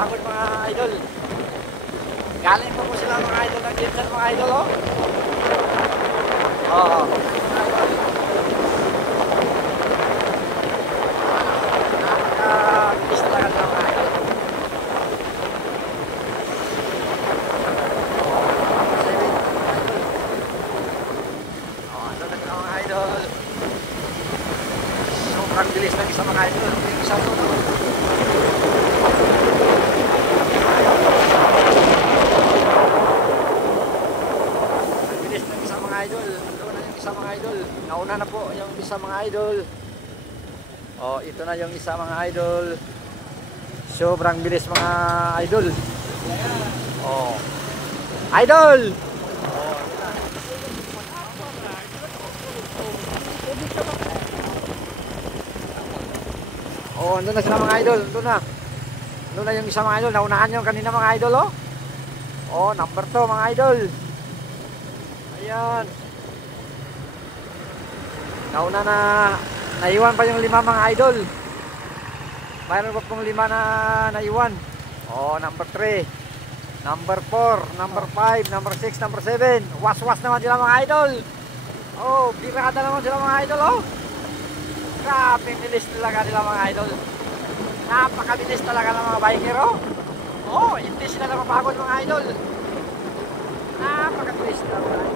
napapagod mga idol. Galing pa po sila mga idol ng Gibson mga idol, oh. Oo. Napaka-bilis talaga nila mga idol. Mga idol. Sobrang bilis ng isa mga idol. Yung isa to. Ang bilis ng isa mga idol. Doon na yung isa mga idol. Nauna na po yung isa mga idol. Oh, ito na yung isa mga idol. Sobrang bilis mga idol. Oh. Idol! Oh, andun na sila mga idol. Andun na. Andun na yung isa mga idol. Naunahan yung kanina mga idol, oh. Oh, number 2 mga idol. Ayan. Nauna na. Naiwan pa yung 5 mga idol. Mayroon pa pong 5 na naiwan. Oh, number 3. Number 4. Number 5. Number 6. Number 7. Was-was naman sila mga idol. Oh, birada naman sila mga idol, oh. Grabe bilis talaga nila mga idol. Napakabilis talaga ng mga biker, oh. Oh, hindi sila napapagod mga idol. Napakabilis talaga.